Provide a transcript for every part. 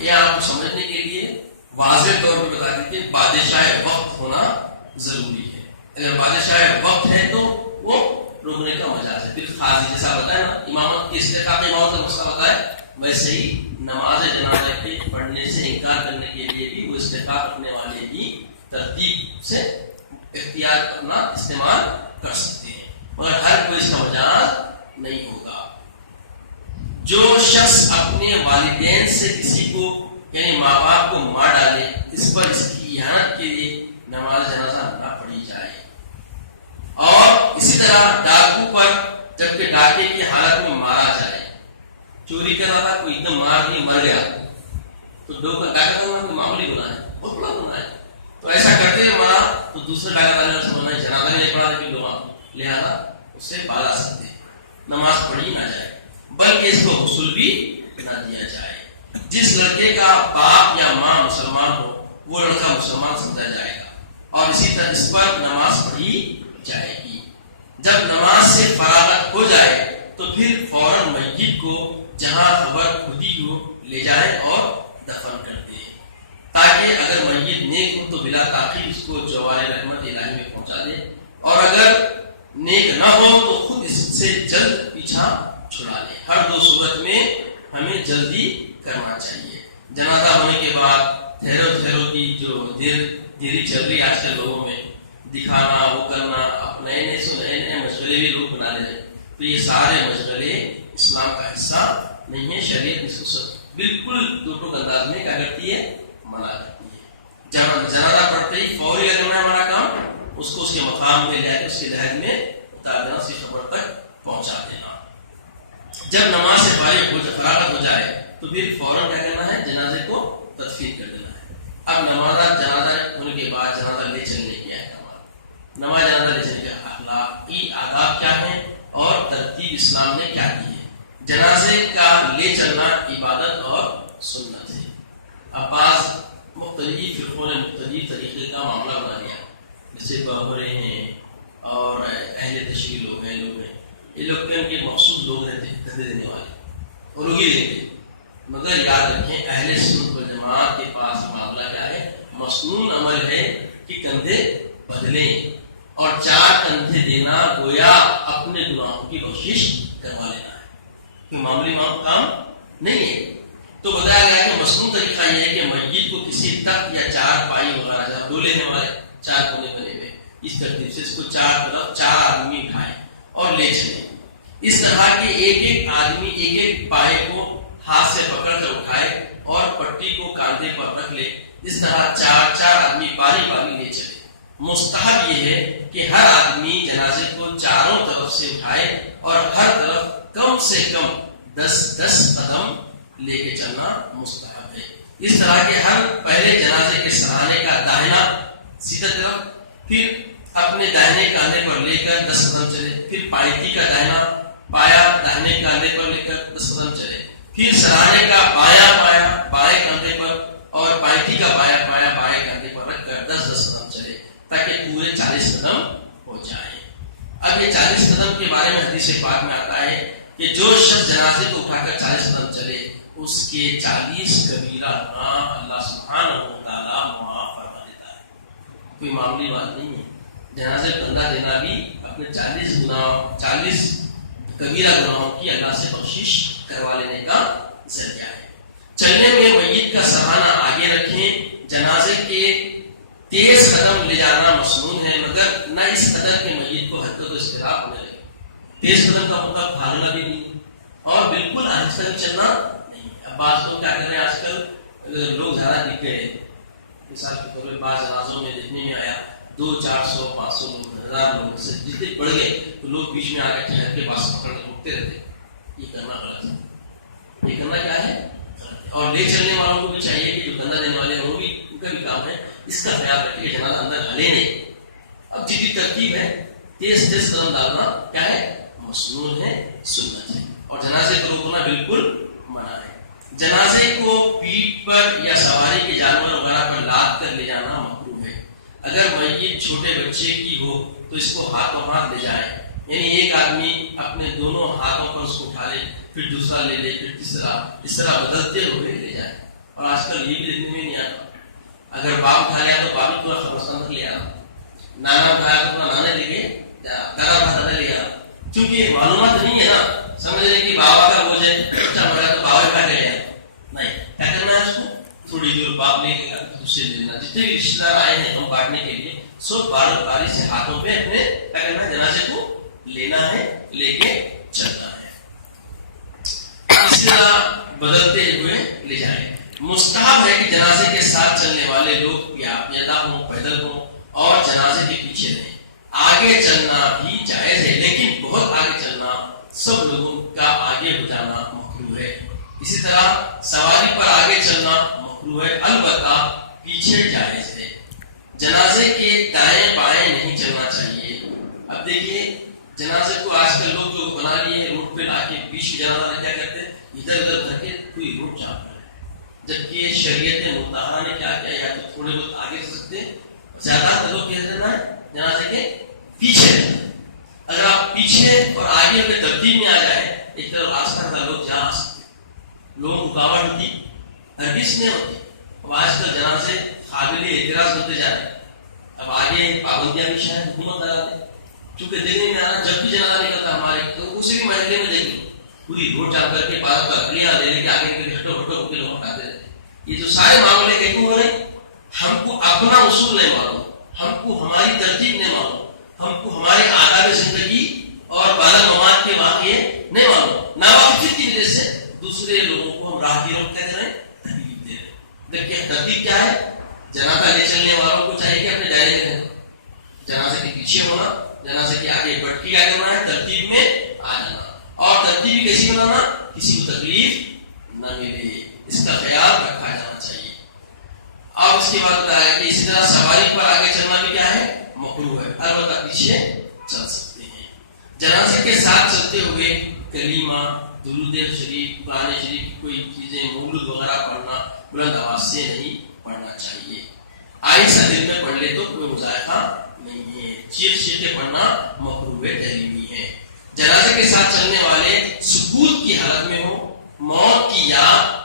یہ آپ کو سمجھنے کے لیے واضح طور پہ بتا دیجیے بادشاہ وقت ہونا ضروری ہے. اگر بادشاہ وقت ہے تو وہ روکنے کا مجاز ہے. پھر قاضی جیسا بتایا نا امامت کی استحقاق امامت کا مسئلہ بتایا، ویسے ہی نماز جنازہ کے پڑھنے سے انکار کرنے کے لیے بھی وہ استحقاق رکھنے والے بھی ترتیب سے اختیار کرنا استعمال کر سکتے ہیں، مگر ہر کوئی اس کا مجاز نہیں ہوگا. جو شخص اپنے والدین سے کسی کو یعنی ماں باپ کو مار ڈالے اس پر اس کی احانت کے لیے نماز جنازہ نہ پڑھی جائے. اور اسی طرح ڈاکو پر جبکہ ڈاکے کی حالت میں مارا جائے، چوری کر رہا تھا کوئی ایک دم مار نہیں مر گیا تو ڈاکہ کرنا کوئی معمولی گناہ ہے، بہت بڑا گناہ ہے. تو ایسا کرتے ہوئے مرا تو دوسرے ڈاکہ ڈالنے سے منع ہے، جنازہ نہیں پڑھا لیکن لوگ لہذا اس سے بالا سکتے ہیں، نماز پڑھی نہ جائے بلکہ اس کو غسل بھی نہ دیا جائے. جس لڑکے کا باپ یا ماں مسلمان ہو وہ لڑکا مسلمان سمجھا جائے گا اور اسی طرح اس پر نماز پڑھی جائے گی. جب نماز سے فراغت ہو جائے تو پھر فوراً میت کو جہاں خبر خودی ہو لے جائے اور دفن کر دے، تاکہ اگر میت نیک ہو تو بلا تاخیر اس کو جوار رحمت الہی میں پہنچا دے، اور اگر نیک نہ ہو تو خود اس سے جلد پیچھا چھڑا لے. ہر دو صورت میں ہمیں جلدی کرنا چاہیے. جنازہ ہونے کے بعد ٹھہرو کی جو دیری چل رہی ہے آج کل لوگوں میں، دکھانا وہ کرنا، اب نئے مشغلے بھی لوگ بنا رہے ہیں، تو یہ سارے مشغلے اسلام کا حصہ نہیں ہے. شریعت اس کو بالکل ٹوٹو انداز میں کیا کرتی ہے، منع کرتی ہے. جنازہ پڑھتے ہی فوری کرنا ہے ہمارا کام، اس کو اس کے مقام میں لے کے اس کے لحاظ میں اتار دینا، اس کی خبر تک پہنچا دینا. جب نماز سے فراغت ہو جائے تو پھر فوراً کیا کرنا ہے، جنازے کو تدفین کر دینا ہے. اب جنازہ ہونے کے بعد جنازہ لے چلنے کی احکامات، نماز جنازہ لے چلنے کے اخلاقی آداب کیا ہیں اور ترتیب اسلام نے کیا دی ہے. جنازے کا لے چلنا عبادت اور سنت ہے. اب بعض مختلف فرقوں نے مختلف طریقے کا معاملہ بنا لیا، جیسے بہرے ہیں اور اہل تشریح لوگ ہیں، یہ لوگ کے مخصوص لوگ رہتے ہیں کندھے دینے والے اور وہی دیتے. مگر یاد رکھیں اہل سنت والجماعت کے پاس معاملہ کیا ہے، مسنون عمل ہے کہ کندھے بدلیں، اور 4 کندھے دینا گویا اپنے گناہوں کی بخشش کروا لینا ہے، کوئی معمولی کام نہیں ہے. تو بتایا گیا کہ مسنون طریقہ یہ ہے کہ میت کو کسی تخت یا 4 پائی وغیرہ جہاں 2 لینے والے 4 کونے بنے ہوئے، اس ترتیب سے اس کو 4 طرف 4 آدمی اٹھائیں اور لے چلیں. اس طرح کے ایک آدمی ایک پائے کو ہاتھ سے پکڑ کر اٹھائے اور پٹی کو کاندھے پر رکھ لے. اس طرح 4 آدمی باری باری لے چلے. مستحب یہ ہے کہ ہر آدمی جنازے کو چاروں طرف سے اٹھائے اور ہر طرف کم سے کم 10 قدم لے کے چلنا مستحب ہے. اس طرح کے ہر پہلے جنازے کے سرانے کا داہنا سیدھا طرف، پھر اپنے داہنے کاندھے پر لے کر 10 قدم چلے، پھر پائیتی کا داہنا پایا داہنے کاندھے پر لے کر 10 قدم چلے، پھر سرانے کا بایاں پایا بائیں کاندھے پر اور پائیتی کا بایاں پایا بائیں کاندھے پر رکھ کر 10 قدم چلے، تاکہ پورے 40 قدم ہو جائے. اب یہ 40 قدم کے بارے میں حدیث پاک میں آتا ہے کہ جو شخص جنازے کو اٹھا کر 40 قدم چلے اس کے 40 کبیرہ گناہ اللہ سبحانہ و تعالیٰ معاف فرما دیتا ہے. کوئی معمولی بات نہیں ہے. جنازے کندھا دینا بھی اپنے 40 کبیرہ گناہوں کی اللہ سے بخشش کروا لینے کا ذریعہ ہے. چلنے میں میت کا سہانا آگے رکھیں. جنازے کے تیز قدم لے جانا مسنون ہے، مگر نہ اس قدر کے میت کو حرکت و اضطراب ہونے لگے. تیز قدم کا مطلب بھاگنا بھی نہیں اور بالکل آہستہ چلنا نہیں. اب بعض لوگ کیا کر رہے ہیں آج کل، لوگ زیادہ دکھ گئے ہیں. مثال کے طور پر بعض جنازوں میں دیکھنے میں آیا 200 400 500 لوگ 1000 لوگ سے جتنے بڑھ گئے تو لوگ بیچ میں آ کے ٹھہر کے پاس پکڑ کے رکتے رہتے. یہ کرنا غلط ہے. یہ کرنا کیا ہے؟ اور لے چلنے والوں کو بھی چاہیے کہ جو کندھا دینے والے ہیں وہ بھی ان کا بھی کام ہے اس کا خیال رکھے کہ جنازہ اندر ہلے نہیں. اب جتنی ترتیب ہے تیز قدم ڈالنا کیا ہے؟ مسنون ہے، سنت ہے. اور جنازے کو روکنا بالکل منع ہے. جنازے کو پیٹھ پر یا سواری کے جانور وغیرہ پر لاد کر لے جانا مکروہ ہے. اگر میت چھوٹے بچے کی ہو تو اس کو ہاتھوں ہاتھ لے جائے، یعنی ایک آدمی اپنے دونوں ہاتھوں پر اس کو اٹھا لے، پھر دوسرا لے لے، پھر تیسرا، اس طرح بدلتے ہوئے لے جائے. اور آج کل یہ بھی دیکھنے میں نہیں آتا. اگر باپ اٹھا لیا تو باپ پورا قبرستان تک لے آنا, نانا اٹھایا تو اپنا نانے لے کے دادا دادا لے آنا, کیونکہ معلومات نہیں ہے نا, سمجھ رہے کہ بابا کا بوجھ ہے, بچہ مرا تو بابا اٹھا کے لے آنا. نہیں, کیا کرنا ہے اس کو تھوڑی دور باپ لے کے دوسرے لے لینا. جتنے بھی رشتے دار آئے ہیں ہم بانٹنے کے لیے سب بار باری سے ہاتھوں پہ اپنے کیا کرنا ہے, جنازے کو لینا ہے, لے کے چلنا ہے. اس طرح بدلتے ہوئے لے جائیں. مستحب ہے کہ جنازے کے ساتھ چلنے والے لوگ یا ہوں پیدل ہوں اور جنازے کے پیچھے رہیں. آگے چلنا بھی جائز ہے, لیکن بہت آگے چلنا, سب لوگوں کا آگے ہو جانا مکروہ ہے. اسی طرح سواری پر آگے چلنا مکروہ ہے, البتہ پیچھے جائز ہے. جنازے کے دائیں بائیں نہیں چلنا چاہیے. اب دیکھیے جنازے کو آج کل لوگ جو بنا لیے روڈ پہ لا کے بیچ میں جنازہ کیا کرتے ہیں, ادھر ادھر کر کے کوئی روڈ چاپ رہا ہے, جبکہ شریعت مطہرہ نے کیا کیا, یا تو تھوڑے بہت آگے چل سکتے, زیادہ تر لوگ کہہ دینا ہے جنازے کے پیچھے رہنا. اگر آپ پیچھے اور آگے اپنے ترتیب میں آ جائے, ایک طرف راستہ تھا لوگ جا سکتے, لوگوں کو رکاوٹ ہوتی ہرگز نہیں ہوتی. اب آج کل جنازے قابل اعتراض ہوتے جا رہے ہیں. اب آگے پابندیاں بھی شاید حکومت لگا دے, چونکہ دیکھنے میں آنا جب بھی جنازہ نکلتا ہمارے تو اسی بھی محلے میں دیکھیں پوری روڈ چاپ کر کے بعد بکریاں لے لے کے آگے نکل کے ہٹو ہٹو ہو کے لوگ ہٹاتے رہتے. یہ جو سارے معاملے کیوں ہو رہے ہیں, ہم کو اپنا اصول نہیں معلوم, ہم کو ہماری ترتیب نہیں معلوم, ہم کو ہمارے آداب زندگی اور بالا ممات کے واقعے نہیں معلوم. ناواقفیت کی وجہ سے دوسرے لوگوں کو ہم راہگیروں کہہ رہے ہیں, تکلیف دے رہے ہیں. دیکھیے ترتیب کیا ہے, جنازہ لے چلنے والوں کو چاہیے کہ اپنے دائرے میں رہنا, جنازے کے پیچھے ہونا, جنازے کے آگے بڑھ کے کیا کرنا ہے, ترتیب میں آ جانا, اور ترتیب کیسی بنانا, کسی کو تکلیف نہ ملے, اس کا خیال رکھا جانا چاہیے. اور اس کے بعد بتایا کہ اسی طرح سواری پر آگے چلنا بھی کیا ہے, مکروہ ہے, البتہ پیچھے چل سکتے ہیں. جنازے کے ساتھ چلتے ہوئے کلیمہ, درود شریف, قرآن شریف کی کوئی چیزیں مولود وغیرہ پڑھنا بلند آواز سے نہیں پڑھنا چاہیے. آہستہ دل میں پڑھ لے تو کوئی مذائقہ نہیں ہے, چیخ چیخ کے پڑھنا مکروہ تحریمی ہے. جنازے کے ساتھ چلنے والے سکوت کی حالت میں ہو, موت کی یاد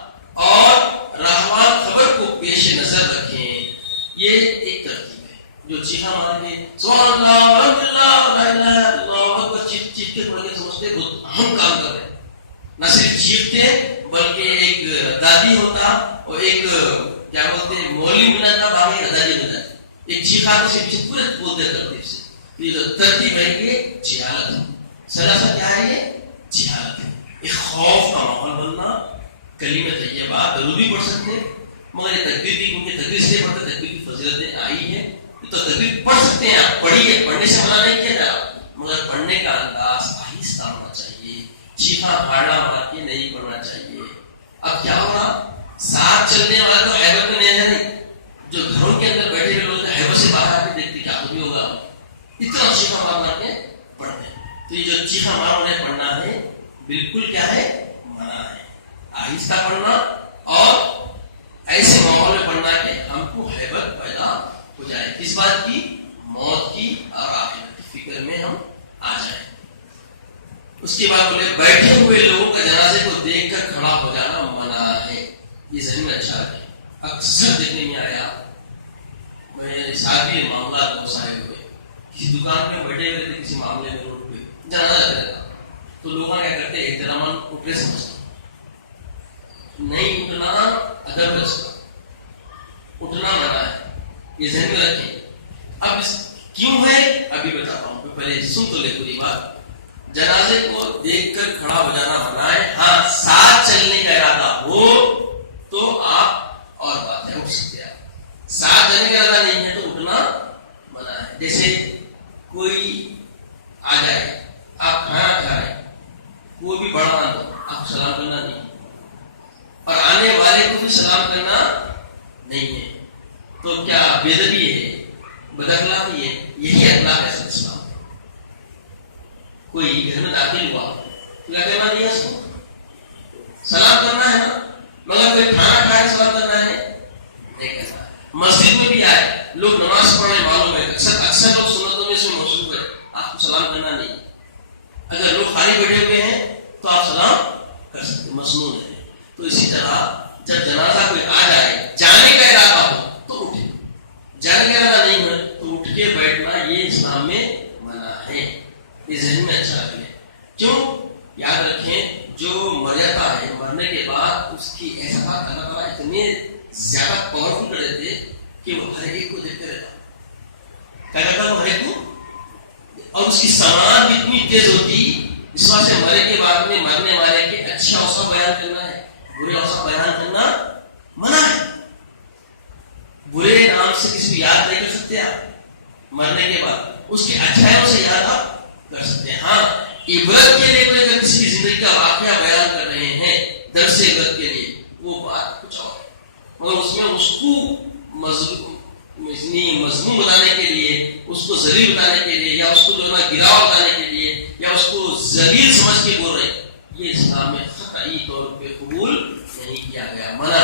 اور رحمان خبر کو پیش نظر رکھیں. یہ ایک ترتیب ہے. جو چیخا مار کے سبحان اللہ الحمد للہ لا الہ الا اللہ اکبر چیخ چیخ کے پڑھ کے سمجھتے بہت اہم کام کر رہے ہیں. نہ صرف چیختے بلکہ ایک دادی ہوتا اور ایک کیا بولتے ہیں مولوی بنا تھا, باقی ردادی بنا تھا, ایک چیخا کو سے پیچھے پورے بولتے ترتیب سے. یہ جو ترتیب ہے یہ جہالت ہے. سلاسل کیا ہے, یہ جہالت ہے. ایک خوف کا ماحول بننا. کلمہ طیبہ درود بھی پڑھ سکتے ہیں, مگر یہ تکبیر کی, کیونکہ تکبیر سے پڑھتے, تکبیر کی فضیلتیں آئی ہے تو تکبیر پڑھ سکتے ہیں آپ, پڑھیے, پڑھنے سے منع نہیں کیا جا رہا, مگر پڑھنے کا انداز آہستہ ہونا چاہیے, چیخا ہاڑا مار کے نہیں پڑھنا چاہیے. اب کیا ہو رہا, ساتھ چلنے والا تو حیبت میں نہیں ہے, جو گھروں کے اندر بیٹھے ہوئے لوگ حیبت سے باہر آ کے دیکھتے کیا بھی ہوگا, اتنا چیخا مار مار کے پڑھتے ہیں. تو یہ جو چیخا مار انہیں پڑھنا ہے بالکل کیا ہے, منع ہے. آہستہ پڑھنا اور ایسے ماحول میں پڑھنا کہ ہم کو حیبت پیدا ہو جائے, کس بات کی, موت کی اور آخرت کی فکر میں ہم آ جائیں. اس کے بعد بولے بیٹھے ہوئے لوگوں کا جنازے کو دیکھ کر کھڑا ہو جانا منع ہے. یہ ذہن میں اچھا رکھیں. اکثر دیکھنے میں آیا, میں ساتھ بھی معاملات بہت سارے ہوئے, کسی دکان میں بیٹھے ہوئے تھے, کسی معاملے میں روڈ پہ جنازہ رہتا, تو لوگ کیا کرتے ہیں احترام اٹھنے سمجھتے, نہیں اٹھنا ادب ہے, اس کا اٹھنا منع ہے. یہ ذہن میں رکھیں. اب کیوں ہے ابھی بتاتا ہوں, پہلے سن تو لے پوری بات. جنازے کو دیکھ کر کھڑا ہو جانا منع ہے. ہاں ساتھ چلنے کا ارادہ ہو تو آپ اور بات ہے, اٹھ سکتے ہیں. ساتھ جانے کا ارادہ نہیں ہے تو اٹھنا منع ہے. جیسے کوئی آ جائے, آپ کھانا کھا رہے, کوئی بھی بڑا نہ ہو, آپ سلام کرنا نہیں, اور آنے والے کو بھی سلام کرنا نہیں ہے. تو کیا بے ادبی ہے, بداخلاقی ہے؟ یہی اخلاق ہے اسلام. کوئی گھر میں داخل ہوا, کیا کرنا نہیں ہے, اس کو سلام کرنا ہے نا, مگر کوئی کھانا کھائے سلام کرنا ہے نہیں کرنا. مسجد میں بھی آئے, لوگ نماز پڑھ رہے, معلوم ہے اکثر لوگ سنتوں میں سے مصروف ہے, آپ کو سلام کرنا نہیں. اگر لوگ خالی بیٹھے ہوئے ہیں تو آپ سلام کر سکتے, مسنون ہے. تو اسی طرح جب جنازہ کوئی آ یہ ذہن میں اچھا رکھ لیں. کیوں؟ یاد رکھیں جو مر جاتا ہے مرنے کے بعد اس کی احساسات اللہ تعالیٰ اتنے زیادہ پاورفل کر دیتے کہ وہ ہر ایک کو دیکھتے رہتا. کیا کرتا وہ ہر ایک کو، اور اس کی سماعت بھی اتنی تیز ہوتی اس واسطے مرے کے بعد میں مرنے والے کے اچھا اوصاف بیان کرنا ہے، برے اوصاف بیان کرنا منع ہے. برے نام سے کسی کو یاد نہیں کر سکتے آپ مرنے کے بعد، اس کی اچھائیوں سے یاد آپ کر سکتے ہیں. ہاں عبرت کے لیے کوئی اگر کسی کی زندگی کا واقعہ بیان کر رہے ہیں درس عبرت کے لیے وہ بات کچھ اور ہے، مگر اس میں اس کو مضمون بتانے کے لیے، اس کو ذلیل بتانے کے لیے، یا اس کو جو ہے گراؤ بتانے کے لیے، یا اس کو ذلیل سمجھ کے بول رہے ہیں، یہ اسلام میں قطعی طور پہ قبول نہیں کیا گیا، منع ہے.